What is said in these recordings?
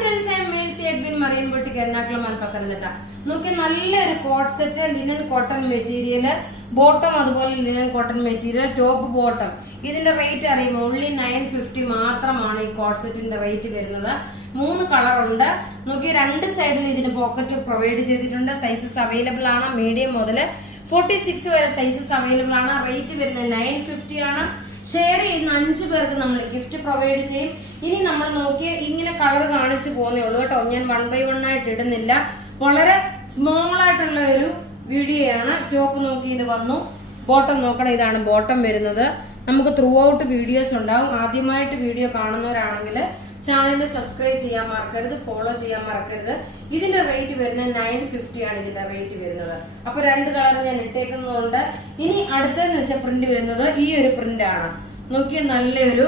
Friends, I am Mercy Edwin marine boutique Ernakulam Pathanamthitta. നോക്കി നല്ലൊരു coat set, linen cotton material, bottom അതുപോലെ linen cotton material, top bottom. ഇതിന്റെ rate അറിയുമ്പോൾ only 950 മാത്രമാണ് ഈ കോട്ട് സെറ്റിന്റെ റേറ്റ് വരുന്നത്. 3 കളർ ഉണ്ട്. നോക്കി 2 സൈഡിൽ ഇതിന് പോക്കറ്റ് പ്രൊവൈഡ് ചെയ്തിട്ടുണ്ട്. സൈസസ് അവൈലബിൾ ആണ്. മീഡിയം മുതൽ 46 വരെ സൈസസ് അവൈലബിൾ ആണ്. റേറ്റ് വരുന്നത് 950 ആണ്. ഷെയർ ചെയ്യുന്ന 5 പേർക്ക് നമ്മൾ ഗിഫ്റ്റ് പ്രൊവൈഡ് ചെയ്യും. ഇനി നമ്മൾ നോക്കിയ ഇങ്ങനെ കളർ കാണിച്ചു പോകുന്നേ ഉള്ളൂ കേട്ടോ. ഞാൻ 1 by 1 ആയിട്ട് ഇടുന്നില്ല. വളരെ സ്മോൾ ആയിട്ടുള്ള ഒരു വീഡിയോ ആണ്. ടോപ്പ് നോക്കി ഇത് വന്നു. ബോട്ടം നോക്കണം, ഇതാണ് ബോട്ടം വരുന്നത്. നമുക്ക് ത്രൂ ഔട്ട് വീഡിയോസ് ഉണ്ടാവും. ആദ്യമായിട്ട് വീഡിയോ കാണുന്നവരാണെങ്കിൽ ചാനൽ സബ്സ്ക്രൈബ് ചെയ്യാൻ മറക്കരുത്, ഫോളോ ചെയ്യാൻ മറക്കരുത്. ഇതിന്റെ റേറ്റ് വരുന്നത് 950 ആണ് ഇതിന്റെ റേറ്റ് വരുന്നത്. അപ്പൊ 2 കളർ ഞാൻ ഇട്ടേക്കുന്നതുകൊണ്ട് ഇനി അടുത്തതെന്ന് വെച്ചാൽ പ്രിന്റ് വരുന്നത് ഈ ഒരു പ്രിന്റ് ആണ്. നോക്കിയ നല്ലൊരു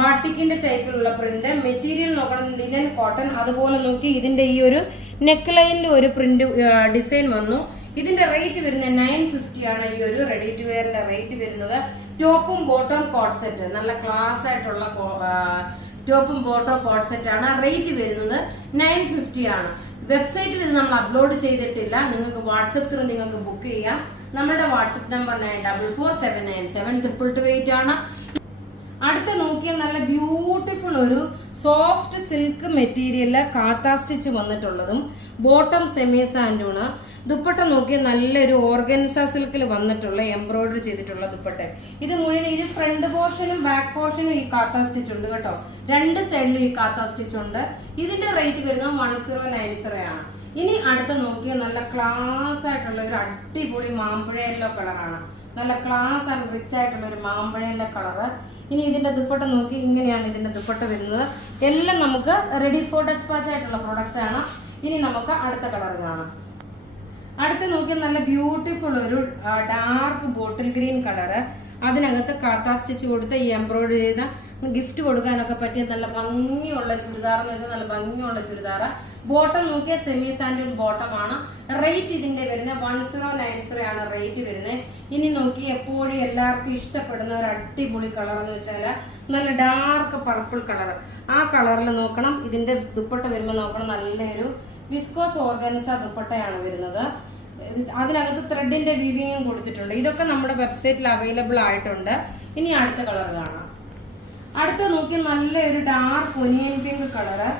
ബാട്ടിക്കിന്റെ ടൈപ്പിലുള്ള പ്രിന്റ്. മെറ്റീരിയൽ നോക്കണം, ലിനൻ കോട്ടൺ. അതുപോലെ നോക്കി ഇതിന്റെ ഈ ഒരു നെക്ക് ലൈനിൽ ഒരു പ്രിന്റ് ഡിസൈൻ വന്നു. ഇതിന്റെ റേറ്റ് വരുന്നത് 950 ആണ്. ഈ ഒരു റെഡി ടു വെയറിന്റെ റേറ്റ് വരുന്നത്. ടോപ്പും ബോട്ടം കോട്ട് സെറ്റ്, നല്ല ക്ലാസ് ആയിട്ടുള്ള ടോപ്പും ബോട്ടം കോട്ട് സെറ്റ് ആണ്. റേറ്റ് വരുന്നത് 950 ആണ്. വെബ്സൈറ്റിൽ ഇത് നമ്മൾ അപ്ലോഡ് ചെയ്തിട്ടില്ല. നിങ്ങൾക്ക് വാട്സപ്പ് ത്രൂ നിങ്ങൾക്ക് ബുക്ക് ചെയ്യാം. നമ്മുടെ വാട്സപ്പ് നമ്പർ 9447972228 ആണ്. അടുത്ത നോക്കിയ നല്ല ബ്യൂട്ടിഫുൾ ഒരു സോഫ്റ്റ് സിൽക്ക് മെറ്റീരിയലില് കാത്താ സ്റ്റിച്ച് വന്നിട്ടുള്ളതും ബോട്ടം സെമി സാൻഡൂണ്. ദുപ്പട്ട നോക്കിയ നല്ലൊരു ഓർഗൻസ സിൽക്കിൽ വന്നിട്ടുള്ള എംബ്രോയിഡറി ചെയ്തിട്ടുള്ള ദുപ്പട്ട. ഇത് മുഴുവൻ ഇത് ഫ്രണ്ട് പോർഷനും ബാക്ക് പോർഷനും ഈ കാത്താ സ്റ്റിച്ച് ഉണ്ട് കേട്ടോ. 2 സൈഡിലും ഈ കാത്താ സ്റ്റിച്ച് ഉണ്ട്. ഇതിന്റെ റേറ്റ് വരുന്നത് 1090 ആണ്. ഇനി അടുത്ത നോക്കിയ നല്ല ക്ലാസ് ആയിട്ടുള്ള ഒരു അടിപൊളി മാമ്പഴ യെല്ലോ കളറാണ്. നല്ല ക്ലാസ് ആൻഡ് റിച്ച് ആയിട്ടുള്ള ഒരു മാമ്പഴ യെല്ലോ കളറ്. ഇനി ഇതിന്റെ ദുപ്പട്ട നോക്കി ഇങ്ങനെയാണ് ഇതിന്റെ ദുപ്പട്ട വരുന്നത്. എല്ലാം നമുക്ക് റെഡി ഫോർ ഡെസ്പാച്ച് ആയിട്ടുള്ള പ്രൊഡക്റ്റ് ആണ്. ഇനി നമുക്ക് അടുത്ത കളർ കാണാം. അടുത്ത നോക്കിയാൽ നല്ല ബ്യൂട്ടിഫുൾ ഒരു ഡാർക്ക് ബോട്ടിൽ ഗ്രീൻ കളറ്. അതിനകത്ത് കാത്താ സ്റ്റിച്ച് കൊടുത്ത് ഈ എംബ്രോയിഡറി ചെയ്ത ഗിഫ്റ്റ് കൊടുക്കാനൊക്കെ പറ്റിയ നല്ല ഭംഗിയുള്ള ചുരിദാർ എന്ന് വെച്ചാൽ നല്ല ഭംഗിയുള്ള ചുരിദാർ. ബോട്ടം നോക്കിയാൽ സെമി സാൻഡൂൺ ബോട്ടം ആണ്. റേറ്റ് ഇതിന്റെ വരുന്നത് 1090 ആണ് റേറ്റ് വരുന്നത്. ഇനി നോക്കി എപ്പോഴും എല്ലാവർക്കും ഇഷ്ടപ്പെടുന്ന ഒരു അടിപൊളി കളർ എന്ന് വെച്ചാൽ നല്ല ഡാർക്ക് പർപ്പിൾ കളർ. ആ കളറിൽ നോക്കണം. ഇതിന്റെ ദുപ്പട്ട വരുമ്പോൾ നോക്കണം, നല്ലൊരു വിസ്കോസ് ഓർഗൻസ ദുപ്പട്ടയാണ് വരുന്നത്. അതിനകത്ത് ത്രെഡിന്റെ വീവിങ്ങും കൊടുത്തിട്ടുണ്ട്. ഇതൊക്കെ നമ്മുടെ വെബ്സൈറ്റിൽ അവൈലബിൾ ആയിട്ടുണ്ട്. ഇനി അടുത്ത കളർ കാണാം. അടുത്ത നോക്കി നല്ലൊരു ഡാർക്ക് ഒനിയൻ പിങ്ക് കളറ്.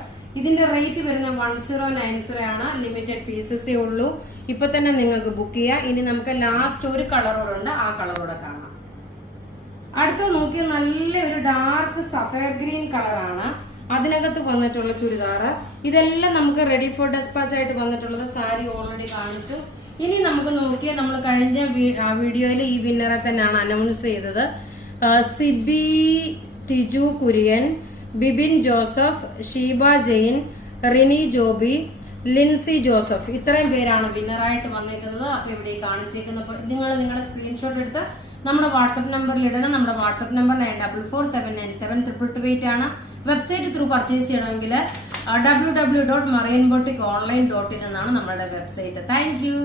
ഇതിന്റെ റേറ്റ് വരുന്നത് 1090 ആണ്. ലിമിറ്റഡ് പീസസേ ഉള്ളൂ. ഇപ്പൊ തന്നെ നിങ്ങൾക്ക് ബുക്ക് ചെയ്യാം. ഇനി നമുക്ക് ലാസ്റ്റ് ഒരു കളറോടുണ്ട്, ആ കളറോടെ കാണാം. അടുത്ത നോക്കി നല്ലൊരു ഡാർക്ക് സഫയർ ഗ്രീൻ കളറാണ്. അതിനകത്ത് വന്നിട്ടുള്ള ചുരിദാറ്. ഇതെല്ലാം നമുക്ക് റെഡി ഫോർ ഡെസ്പാച്ച് ആയിട്ട് വന്നിട്ടുള്ളത്. സാരി ഓൾറെഡി കാണിച്ചു. ഇനി നമുക്ക് നോക്കിയാൽ നമ്മൾ കഴിഞ്ഞ വീഡിയോയിൽ ഈ വിന്നറെ തന്നെയാണ് അനൗൺസ് ചെയ്തത്. സിബി ടിജു കുര്യൻ, ബിബിൻ ജോസഫ്, ഷീബ ജെയിൻ, റിനി ജോബി, ലിൻസി ജോസഫ്, ഇത്രയും പേരാണ് വിന്നറായിട്ട് വന്നേക്കുന്നത്. അപ്പൊ ഇവിടെ കാണിച്ചേക്കുന്ന നിങ്ങൾ നിങ്ങളുടെ സ്ക്രീൻഷോട്ട് എടുത്ത് നമ്മുടെ വാട്സപ്പ് നമ്പറിൽ ഇടണം. നമ്മുടെ വാട്സപ്പ് നമ്പർ 9447972228 ആണ്. വെബ്സൈറ്റ് ത്രൂ പർച്ചേസ് ചെയ്യണമെങ്കിൽ www.marineBoutiqueonline.in എന്നാണ് നമ്മുടെ വെബ്സൈറ്റ്. Thank you.